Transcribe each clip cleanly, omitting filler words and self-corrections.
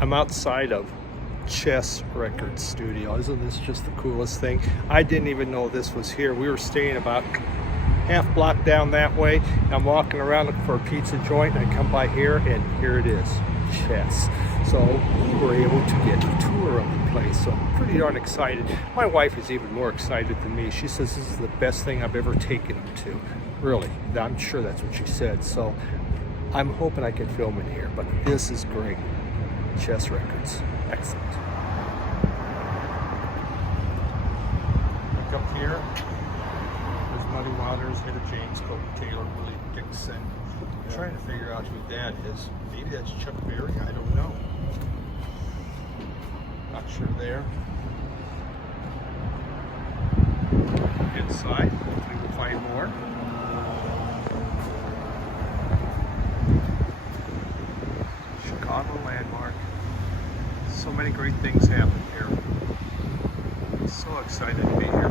I'm outside of Chess Records Studio. Isn't this just the coolest thing? I didn't even know this was here. We were staying about half block down that way. I'm walking around looking for a pizza joint. I come by here and here it is, Chess. So we were able to get a tour of the place. So I'm pretty darn excited. My wife is even more excited than me. She says this is the best thing I've ever taken them to. Really, I'm sure that's what she said. So I'm hoping I can film in here, but this is great. Chess Records, excellent. Look up here, there's Muddy Waters, Etta James, Kobe Taylor, Willie Dixon. I'm trying to figure out who that is. Maybe that's Chuck Berry, I don't know. Not sure there. Inside, hopefully we'll find more. Chicago landmark. So many great things happen here. I'm so excited to be here.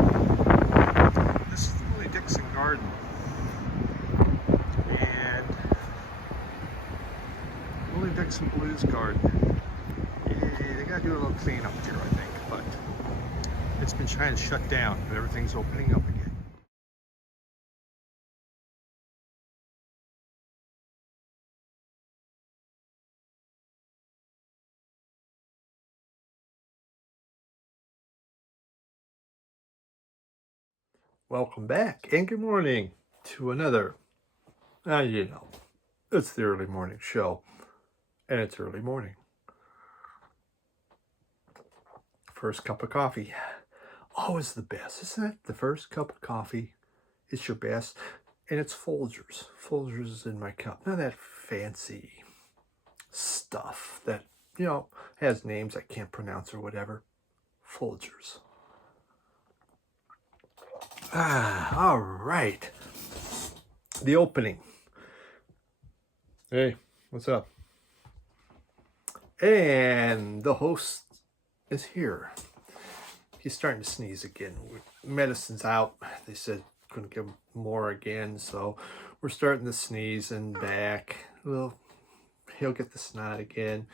This is the Willie Dixon Garden. And Willie Dixon Blues Garden. Yeah, they gotta do a little cleanup here, I think, but it's been trying to shut down, but everything's opening up again. Welcome back and good morning to another, it's the early morning show and it's early morning. First cup of coffee, always the best, isn't it? The first cup of coffee is your best, and it's Folgers. Folgers is in my cup. None of that fancy stuff that, has names I can't pronounce or whatever. Folgers. All right. The opening. Hey, what's up? And the host is here. He's starting to sneeze again. Medicine's out. They said couldn't give him more again, so we're starting to sneeze and back. Well, he'll get the snot again.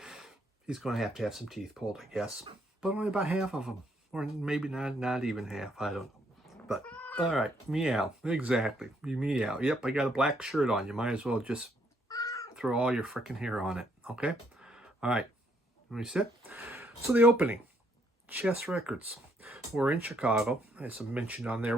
He's going to have some teeth pulled, I guess, but only about half of them, or maybe not even half. I don't know. But all right, meow. Exactly, you meow. Yep, I got a black shirt on. You might as well just throw all your freaking hair on it. Okay. All right. Let me sit. So the opening, Chess Records. We're in Chicago, as I mentioned on there.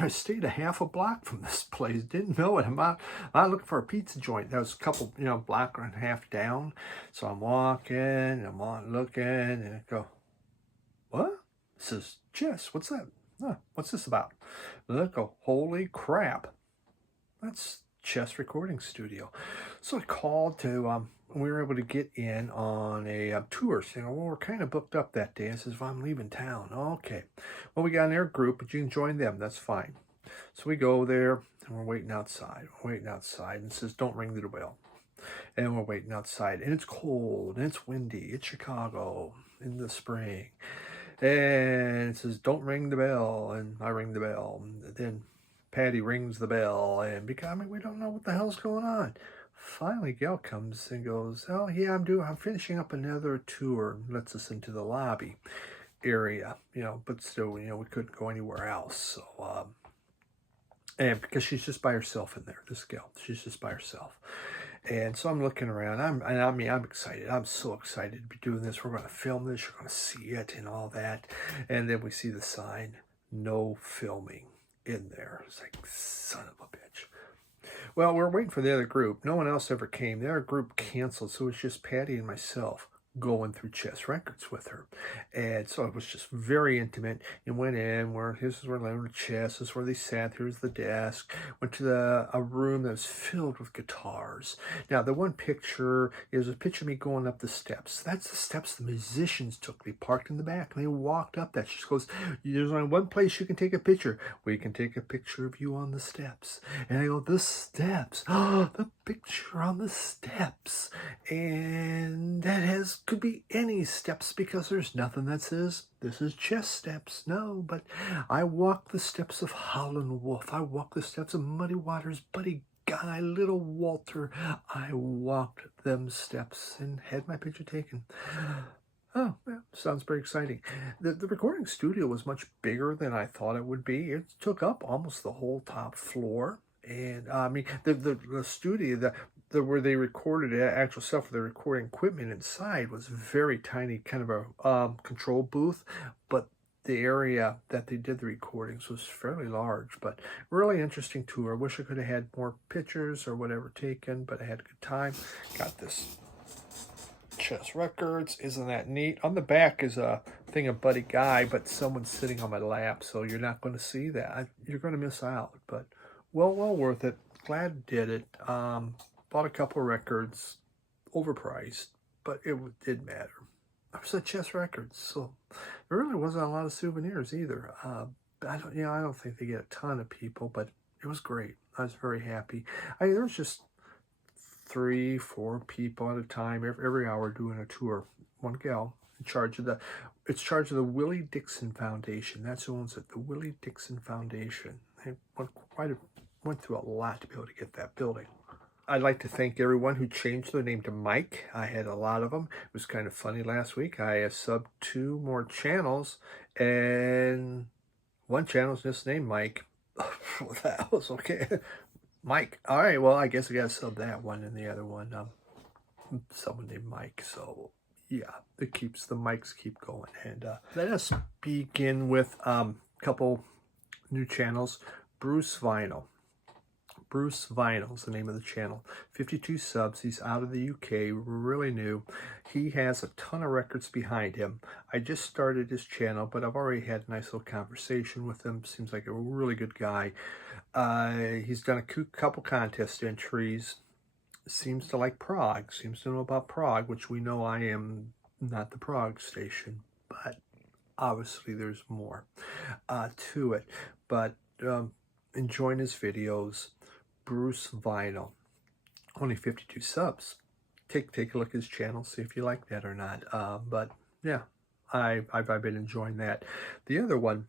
I stayed a half a block from this place. Didn't know it. I'm out looking for a pizza joint. That was a couple, block and a half down. So I'm walking, I'm on looking, and I go, what? This is Chess. What's that? Huh, what's this about? And I go, holy crap. That's Chess Recording Studio. So I called to, we were able to get in on a tour. So, well, we're kind of booked up that day. I says, well, I'm leaving town. Okay. Well, we got in their group, but you can join them. That's fine. So we go there, and we're waiting outside. And it says, don't ring the doorbell. And we're waiting outside. And it's cold, and it's windy. It's Chicago in the spring. And it says, don't ring the bell. And I ring the bell. And then Patty rings the bell. And because, we don't know what the hell's going on. Finally, Gail comes and goes, oh, yeah, I'm finishing up another tour. Lets us into the lobby area, but still, we couldn't go anywhere else. So, and because she's just by herself in there, this gal, she's just by herself. And so I'm looking around. I'm excited. I'm so excited to be doing this. We're going to film this. You're going to see it and all that. And then we see the sign, no filming in there. It's like, son of a bitch. Well, we're waiting for the other group. No one else ever came. The other group canceled, so it was just Patty and myself going through Chess Records with her. And so it was just very intimate. And went in, this is where they learned chess, this is where they sat, here's the desk. Went to a room that was filled with guitars. Now, the one picture is a picture of me going up the steps. That's the steps the musicians took. They parked in the back, and they walked up that. She goes, there's only one place you can take a picture. We can take a picture of you on the steps. And I go, the steps. Oh, the picture on the steps. And that could be any steps, because there's nothing that says this is chess steps. No, but I walk the steps of Holland Wolf. I walk the steps of Muddy Waters, Buddy guy, little Walter. I walked them steps and had my picture taken. Oh, yeah, sounds pretty exciting. The recording studio was much bigger than I thought it would be. It took up almost the whole top floor. And I mean, the studio, where they recorded the actual stuff, the recording equipment inside was very tiny, kind of a control booth. But the area that they did the recordings was fairly large, but really interesting tour. I wish I could have had more pictures or whatever taken, but I had a good time. Got this Chess Records. Isn't that neat? On the back is a thing of Buddy Guy, but someone's sitting on my lap, so you're not going to see that. You're going to miss out, but well worth it. Glad did it. Bought a couple of records, overpriced, but it did matter. I was at Chess Records, so there really wasn't a lot of souvenirs either. I don't think they get a ton of people, but it was great. I was very happy. There was just 3-4 people at a time every hour doing a tour. One gal in charge of the Willie Dixon Foundation. That's who owns it, the Willie Dixon Foundation. They went through a lot to be able to get that building. I'd like to thank everyone who changed their name to Mike. I had a lot of them. It was kind of funny last week. I subbed 2 more channels, and one channel's just named Mike. That was okay. Mike. All right, well, I guess I got to sub that one, and the other one, someone named Mike. So, yeah, the mics keep going. And let us begin with a couple new channels. Bruce Vinyl. Bruce Vinyl is the name of the channel. 52 subs. He's out of the UK, really new. He has a ton of records behind him. I just started his channel, but I've already had a nice little conversation with him. Seems like a really good guy. He's done a couple contest entries. Seems to like prog. Seems to know about prog, which we know I am not the prog station, but obviously there's more to it. But enjoying his videos. Bruce Vinyl, only 52 subs. Take a look at his channel, see if you like that or not. But yeah, I've been enjoying that. The other one,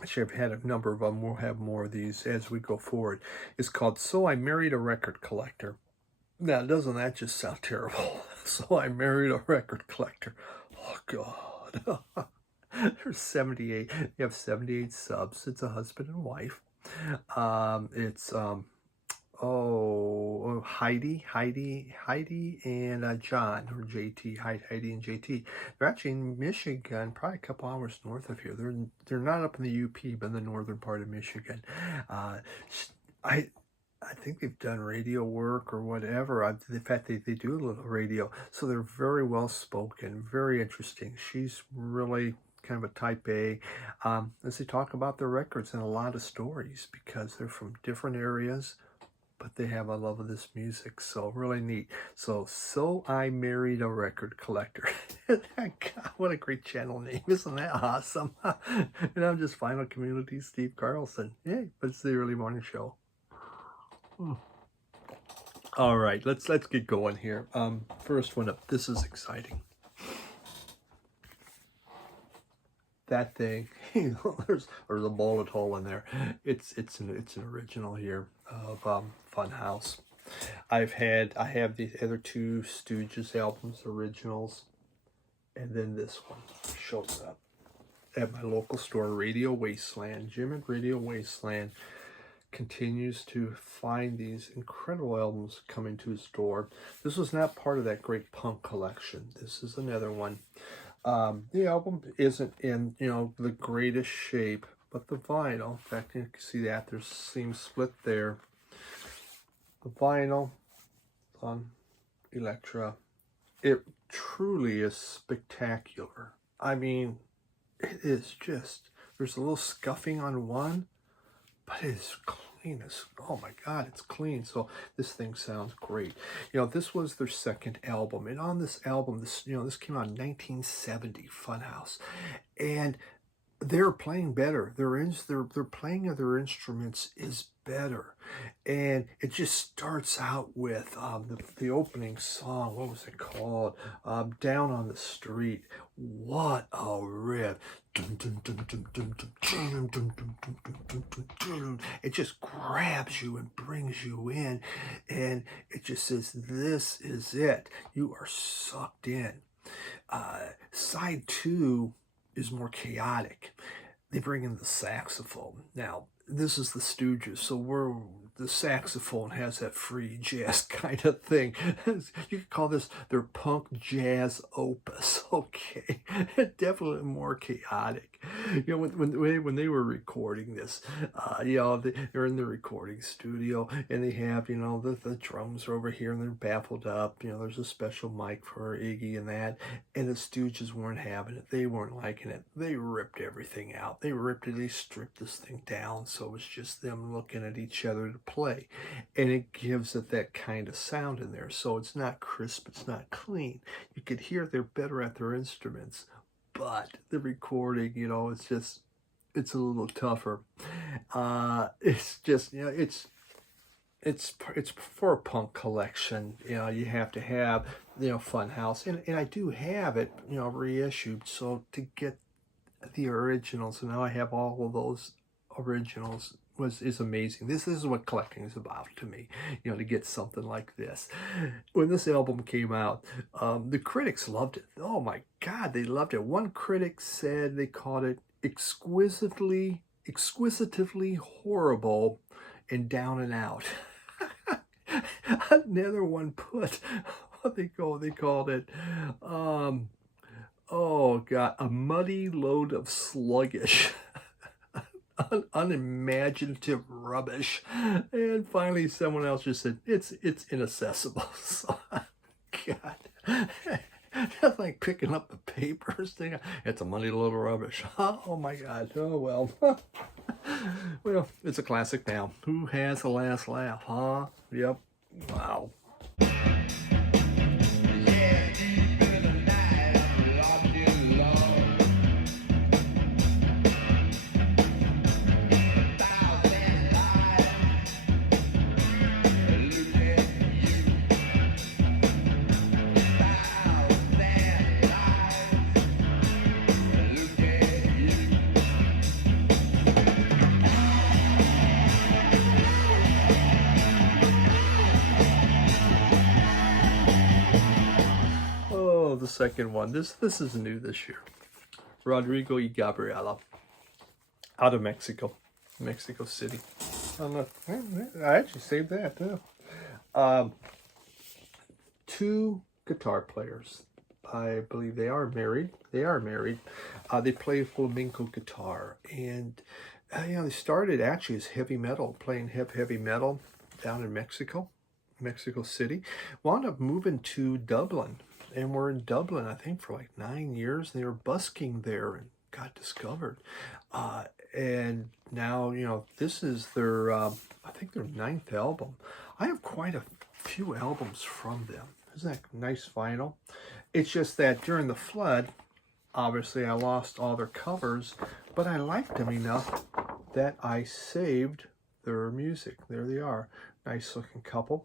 actually I've had a number of them. We'll have more of these as we go forward. It's called So I Married a Record Collector. Now, doesn't that just sound terrible? So I Married a Record Collector. Oh God. There's 78. You have 78 subs. It's a husband and wife. It's Heidi and John, or JT, Heidi and JT. They're actually in Michigan, probably a couple hours north of here. They're not up in the UP, but in the northern part of Michigan. I think they've done radio work or whatever. In fact, they do a little radio, so they're very well spoken, very interesting. She's really kind of a type A, as they talk about their records and a lot of stories, because they're from different areas, but they have a love of this music. So really neat. So I Married a Record Collector. God, what a great channel name. Isn't that awesome? And I'm just Final Community Steve Carlson. Yay, but it's the early morning show. All right, let's get going here. First one up. This is exciting. That thing, there's a bullet hole in there. It's an original here of Funhouse. I have the other 2 Stooges albums, originals, and then this one shows up at my local store, Radio Wasteland. Jim at Radio Wasteland continues to find these incredible albums coming to his door. This was not part of that great punk collection. This is another one. The album isn't in, the greatest shape, but the vinyl, in fact, you can see that there's seam split there. The vinyl on Elektra, it truly is spectacular. I mean, it is just, there's a little scuffing on one, but it is clean as, oh my God, it's clean. So this thing sounds great. This was their second album, and on this album, this came out in 1970, Funhouse, and they're playing better. Their playing of their instruments is better, and it just starts out with the opening song. What was it called? Down on the Street. What a riff! It just grabs you and brings you in, and it just says, "This is it. You are sucked in." Side two is more chaotic. They bring in the saxophone. Now, this is the Stooges, so the saxophone has that free jazz kind of thing. You could call this their punk jazz opus. Okay, definitely more chaotic. You know, when they were recording this, they're in the recording studio, and they have, the drums are over here and they're baffled up. There's a special mic for Iggy and that, and the Stooges weren't having it. They weren't liking it. They ripped everything out. They stripped this thing down, so it was just them looking at each other to play, and it gives it that kind of sound in there. So it's not crisp, it's not clean. You could hear they're better at their instruments, but the recording, it's a little tougher. It's just, it's for a punk collection. You have to have, Funhouse, and I do have it, reissued. So to get the originals, and now I have all of those originals, is amazing. This is what collecting is about to me, to get something like this. When this album came out, the critics loved it. Oh my God, they loved it. One critic said they called it exquisitively horrible and down and out. Another one put, they called it, oh God, a muddy load of sluggish, unimaginative rubbish. And finally, someone else just said, it's inaccessible. So, God, that's like picking up the papers. It's a muddy load of rubbish. Oh my God. Oh well. Well, it's a classic now. Who has the last laugh, huh? Yep. Wow. The second one. This is new this year. Rodrigo Garcia, out of Mexico City. I actually saved that too. Two guitar players. I believe they are married. They play flamenco guitar, and they started actually as heavy metal, playing heavy metal down in Mexico City. Wound up moving to Dublin. And we're in Dublin, I think, for like 9 years. They were busking there and got discovered. And now, this is their, I think their 9th album. I have quite a few albums from them. Isn't that nice vinyl? It's just that during the flood, obviously I lost all their covers, but I liked them enough that I saved their music. There they are. Nice looking couple.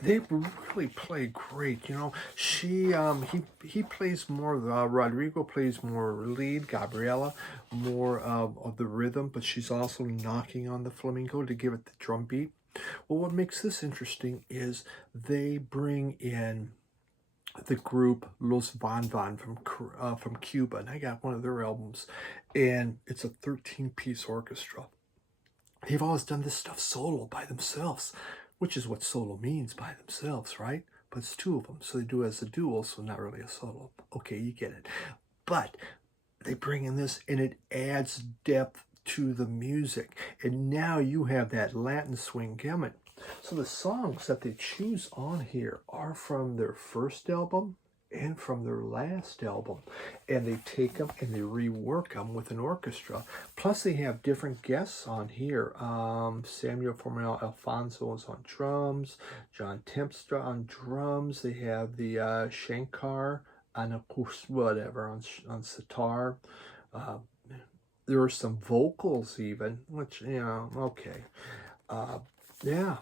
They really play great. He plays more, Rodrigo plays more lead, Gabriela more of the rhythm, but she's also knocking on the flamenco to give it the drum beat. Well, what makes this interesting is they bring in the group Los Van Van from Cuba, and I got one of their albums, and it's a 13-piece orchestra. They've always done this stuff solo by themselves, which is what solo means, by themselves, right? But it's two of them, so they do it as a duo, so not really a solo. Okay, you get it. But they bring in this, and it adds depth to the music. And now you have that Latin swing gamut. So the songs that they choose on here are from their first album and from their last album, and they take them and they rework them with an orchestra. Plus they have different guests on here. Samuel Formel Alfonso is on drums, John Tempstra on drums. They have the Shankar on whatever on sitar. There were some vocals even, which, you know, okay. Yeah,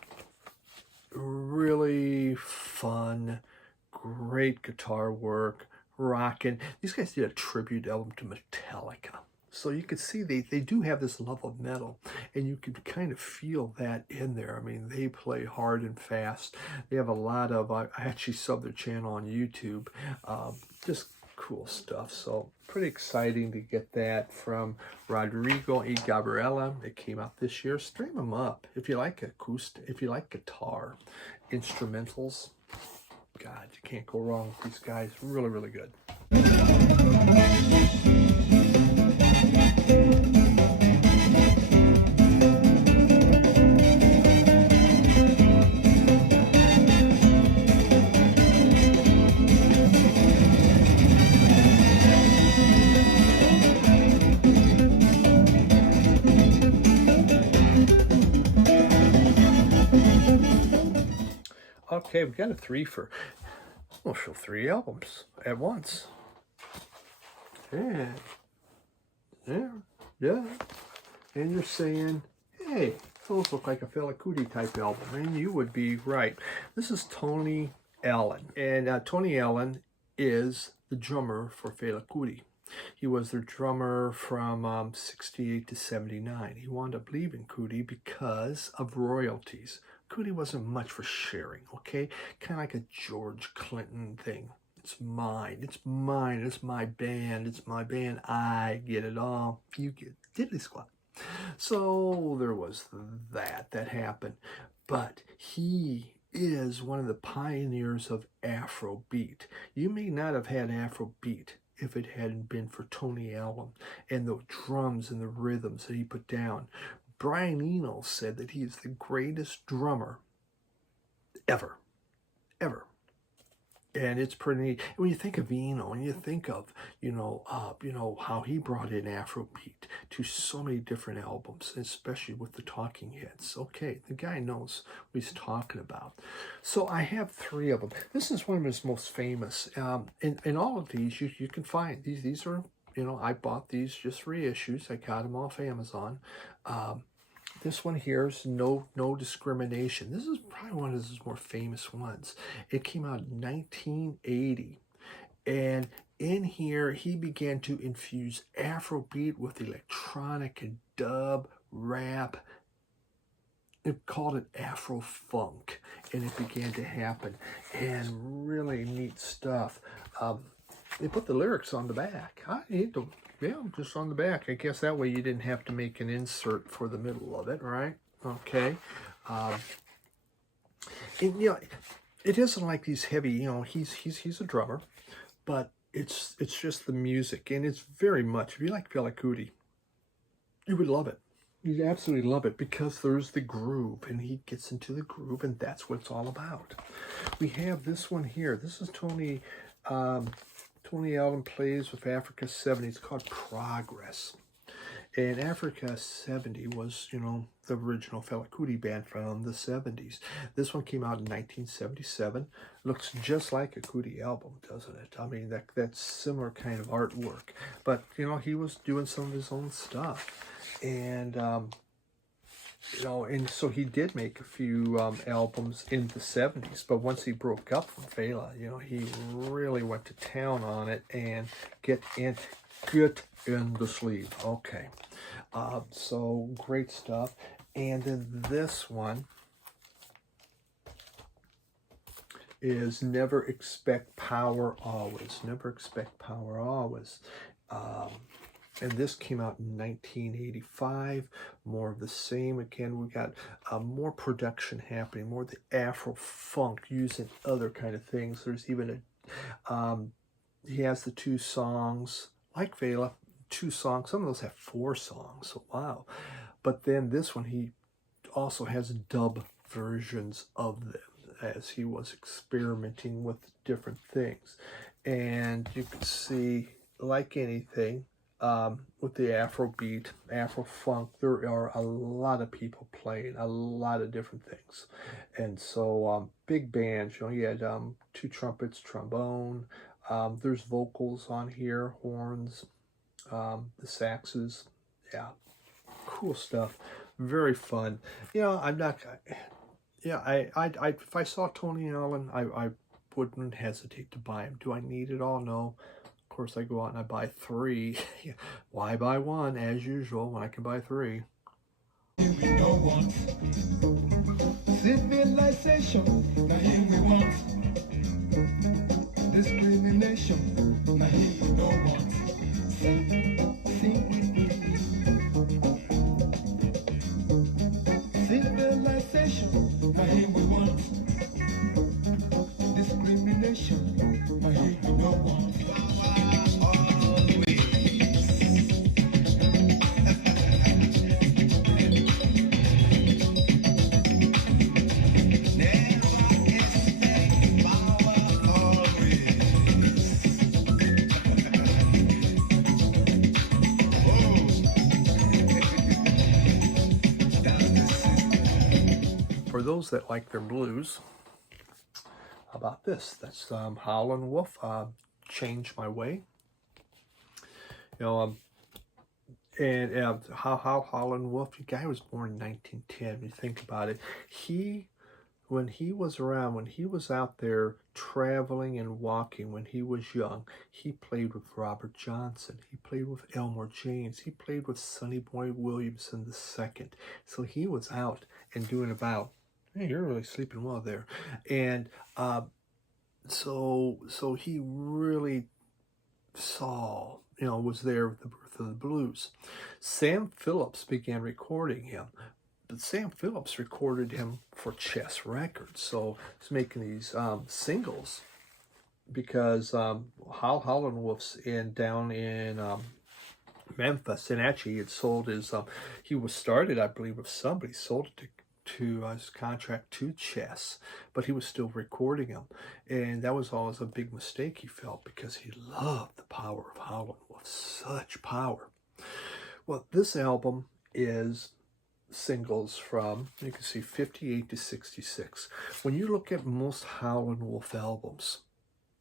really fun, great guitar work, rocking. These guys did a tribute album to Metallica. So you could see they do have this love of metal, and you could kind of feel that in there. I mean, they play hard and fast. They have a lot of, I actually subbed their channel on YouTube, just cool stuff. So pretty exciting to get that from Rodrigo Garcia. It came out this year. Stream them up if you like acoustic, if you like guitar, instrumentals. God, you can't go wrong with these guys. Really, really good. Okay, we got a three for. We'll show 3 albums at once. Yeah. And you're saying, hey, those look like a Fela Kuti type album, and you would be right. This is Tony Allen, and Tony Allen is the drummer for Fela Kuti. He was their drummer from 68 to 79. He wound up leaving Kuti because of royalties. Kuti wasn't much for sharing, okay? Kind of like a George Clinton thing. It's mine, it's mine, it's my band, I get it all, you get diddly squat. So there was that happened. But he is one of the pioneers of Afrobeat. You may not have had Afrobeat if it hadn't been for Tony Allen and the drums and the rhythms that he put down. Brian Eno said that he is the greatest drummer ever. And it's pretty neat. When you think of Eno, and you think of, how he brought in Afrobeat to so many different albums, especially with the Talking Heads. Okay, the guy knows what he's talking about. So I have 3 of them. This is one of his most famous. In all of these, you can find these are, I bought these just reissues. I got them off Amazon. This one here is No Discrimination. This is probably one of his more famous ones. It came out in 1980. And in here, he began to infuse Afrobeat with electronic and dub, rap. It called it Afro-funk. And it began to happen. And really neat stuff. They put the lyrics on the back. Yeah, just on the back. I guess that way you didn't have to make an insert for the middle of it, right? Okay. And, it isn't like these heavy, he's a drummer, but it's just the music, and it's very much, if you like Fela Kuti, you would love it. You'd absolutely love it because there's the groove, and he gets into the groove, and that's what it's all about. We have this one here. This is Tony Allen plays with Africa 70. It's called Progress. And Africa 70 was, the original Fela Kuti band from the 70s. This one came out in 1977. Looks just like a Kuti album, doesn't it? I mean, that's similar kind of artwork. But, he was doing some of his own stuff. And, and so he did make a few albums in the 70s, but once he broke up from Fela, he really went to town on it and get in the sleeve. Okay. So great stuff. And then this one is Never Expect Power Always. Never Expect Power Always. And this came out in 1985. More of the same. Again, we got more production happening, more of the Afro-funk using other kind of things. There's even he has the 2 songs, like Fela, 2 songs. Some of those have 4 songs, so wow. But then this one, he also has dub versions of them as he was experimenting with different things. And you can see, like anything, with the Afrobeat, Afro-funk, there are a lot of people playing a lot of different things. And so big bands, you had 2 trumpets, trombone, there's vocals on here, horns, the saxes, Yeah, cool stuff. Very fun. You know, I'm not. Yeah, if I saw Tony Allen, I wouldn't hesitate to buy him. Do I need it all? No. Of course, I go out and I buy 3. Why buy 1 as usual when I can buy 3? Here we don't want civilization. Now here we want discrimination. Now here we don't want civilization. Now here we want discrimination. Now here we don't want. For those that like their blues, how about this? That's Holland Wolf, Change My Way. You know, and how Holland Wolf, the guy was born in 1910. When you think about it, when he was around, when he was out there traveling and walking, when he was young, he played with Robert Johnson. He played with Elmore James. He played with Sonny Boy Williamson II. So he was out and doing about. Hey, you're really sleeping well there. And so he really saw, was there with the birth of the blues. Sam Phillips began recording him, but Sam Phillips recorded him for Chess Records. So he's making these singles because Holland Wolf's down in Memphis, and actually he had sold his, he was started, I believe, with somebody, sold it to his contract to Chess, but he was still recording him, and that was always a big mistake he felt because he loved the power of Holland Wolf, such power. Well, this album is singles from, you can see, 58 to 66. When you look at most Holland Wolf albums,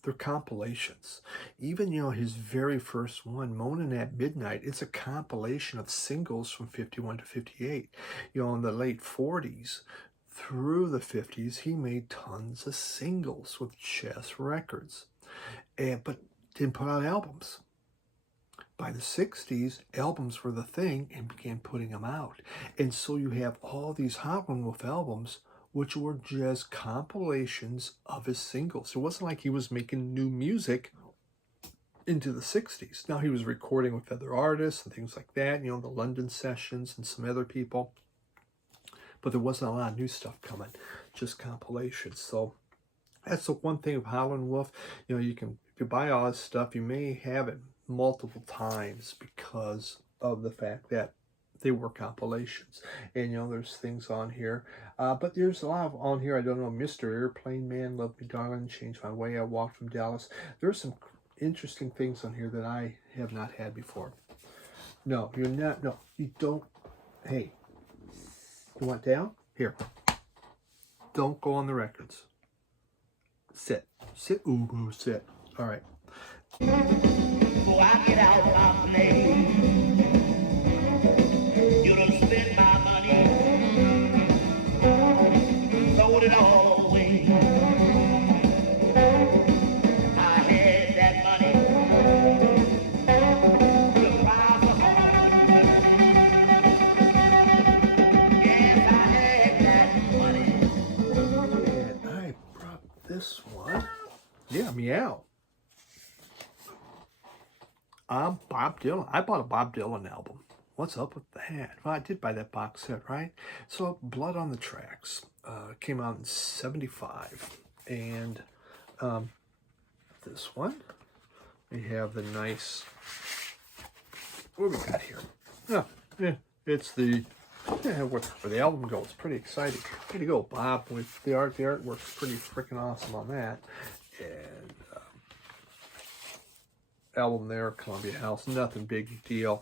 they're compilations. Even, his very first one, Moanin' at Midnight, it's a compilation of singles from 51 to 58. In the late 40s through the 50s, he made tons of singles with Chess Records, but didn't put out albums. By the 60s, albums were the thing and began putting them out. And so you have all these Holland Wolf albums which were just compilations of his singles. It wasn't like he was making new music into the 60s. Now he was recording with other artists and things like that, the London sessions and some other people. But there wasn't a lot of new stuff coming, just compilations. So that's the one thing of Holland Wolf. You can, if you buy all this stuff, you may have it multiple times because of the fact that they were compilations. And there's things on here, but there's a lot of on here I don't know. Mr. Airplane Man, Love Me Darling, Change My Way, I Walked from Dallas. There's some interesting things on here that I have not had before. No, you're not. No, you don't. Hey, you want down? Here, don't go on the records. Sit. Ooh, sit. All right. So I get out my name. You done spent my money, sold it all away. I had that money, the price of yes, I had that money. And I brought this one. Yeah, meow. Bob Dylan. I bought a Bob Dylan album. What's up with that? Well, I did buy that box set, right? So, Blood on the Tracks came out in 75. And this one, we have the nice, what do we got here? Oh, yeah, it's the, where the album goes. Pretty exciting. Way to go, Bob, with the art. The artwork's pretty freaking awesome on that. And album there, Columbia House, nothing big deal.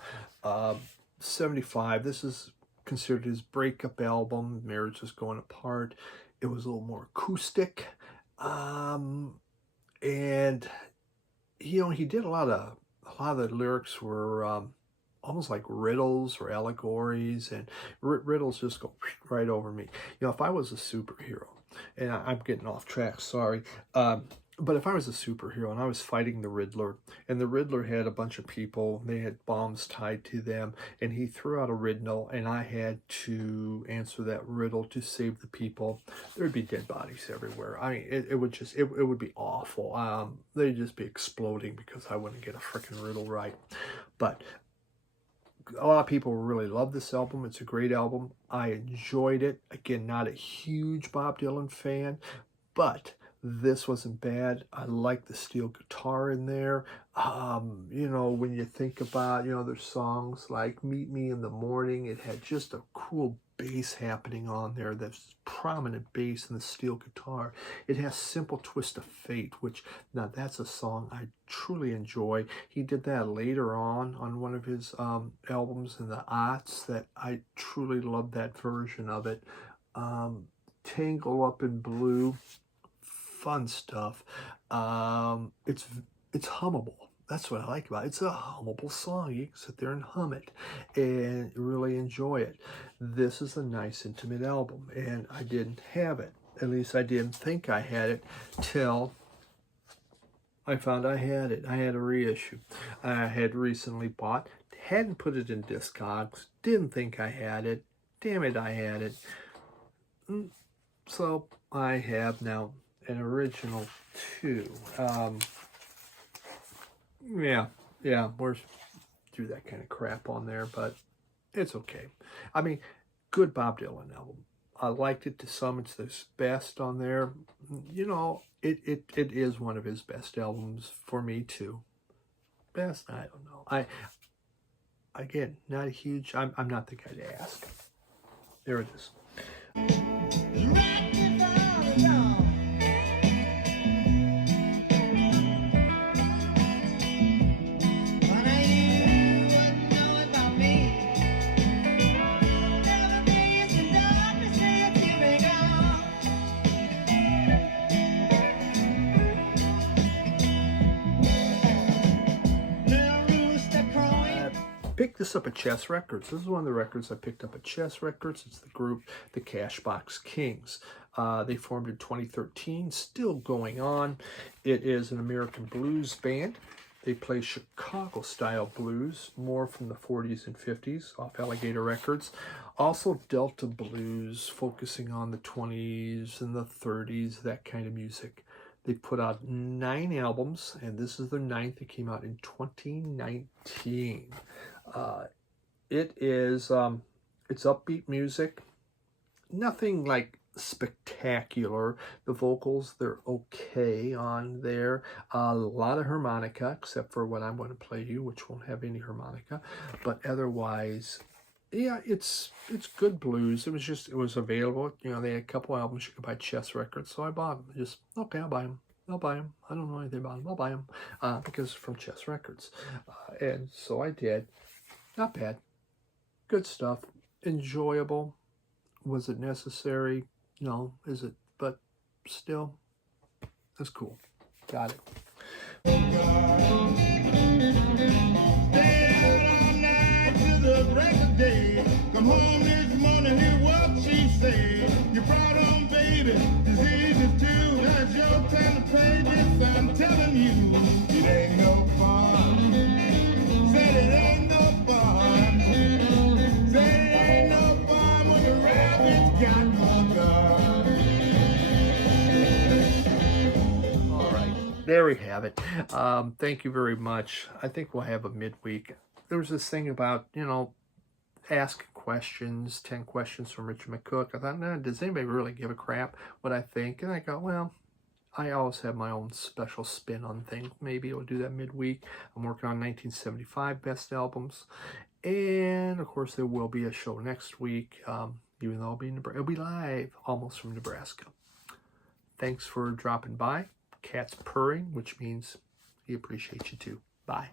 75, this is considered his breakup album. Marriage was going apart. It was a little more acoustic. And he did a lot of the lyrics were almost like riddles or allegories, and riddles just go right over me. You know, if I was a superhero, and I'm getting off track, sorry, but if I was a superhero and I was fighting the Riddler, and the Riddler had a bunch of people, they had bombs tied to them, and he threw out a riddle, and I had to answer that riddle to save the people, there'd be dead bodies everywhere. I mean, it would just, it would be awful. They'd just be exploding because I wouldn't get a freaking riddle right. But a lot of people really love this album. It's a great album. I enjoyed it. Again, not a huge Bob Dylan fan, but this wasn't bad. I like the steel guitar in there. You know, when you think about, you know, there's songs like Meet Me in the Morning, it had just a cool bass happening on there. That's prominent bass in the steel guitar. It has Simple Twist of Fate, which, now that's a song I truly enjoy. He did that later on one of his albums in the aughts that I truly love that version of it. Tangle Up in Blue, fun stuff. It's hummable. That's what I like about it. It's a hummable song. You can sit there and hum it and really enjoy it. This is a nice intimate album, and I didn't have it. At least I didn't think I had it till I found I had it. I had a reissue. I had recently bought, hadn't put it in Discogs, didn't think I had it. Damn it, I had it. So I have now an original too. Yeah, we're do that kind of crap on there, but it's okay. I mean, good Bob Dylan album. I liked it to some. It's his best on there. You know, it is one of his best albums for me too. Best, I don't know. Again, not a huge. I'm not the guy to ask. There it is. Picked this up at Chess Records. This is one of the records I picked up at Chess Records. It's the group, the Cashbox Kings. They formed in 2013, still going on. It is an American blues band. They play Chicago-style blues, more from the 40s and 50s, off Alligator Records. Also Delta blues, focusing on the 20s and the 30s, that kind of music. They put out 9 albums, and this is their 9th. It came out in 2019. It is, it's upbeat music. Nothing like spectacular. The vocals, they're okay on there. A lot of harmonica, except for what I'm going to play you, which won't have any harmonica. But otherwise, yeah, it's good blues. It was available. You know, they had a couple albums you could buy Chess Records, so I bought them. Just, okay, I'll buy them. I don't know anything about them. I'll buy them because from Chess Records. And so I did. Not bad. Good stuff. Enjoyable. Was it necessary? No. Is it? But still, that's cool. Got it. Stay out all night till the break of day. Come home this morning, hear what she say. You brought on baby, diseases too. That's your time to pay this. I'm telling you, it ain't no fun. Said it ain't no fun. Said it ain't no fun when the rabbit's got no gun. All right. There we have it. Thank you very much. I think we'll have a midweek. There was this thing about, you know, ask questions, 10 questions from Richard McCook. I thought, nah, does anybody really give a crap what I think? And I go, well, I always have my own special spin on things. Maybe I'll do that midweek. I'm working on 1975 best albums. And, of course, there will be a show next week, even though it'll be live almost from Nebraska. Thanks for dropping by. Cat's purring, which means he appreciates you too. Bye.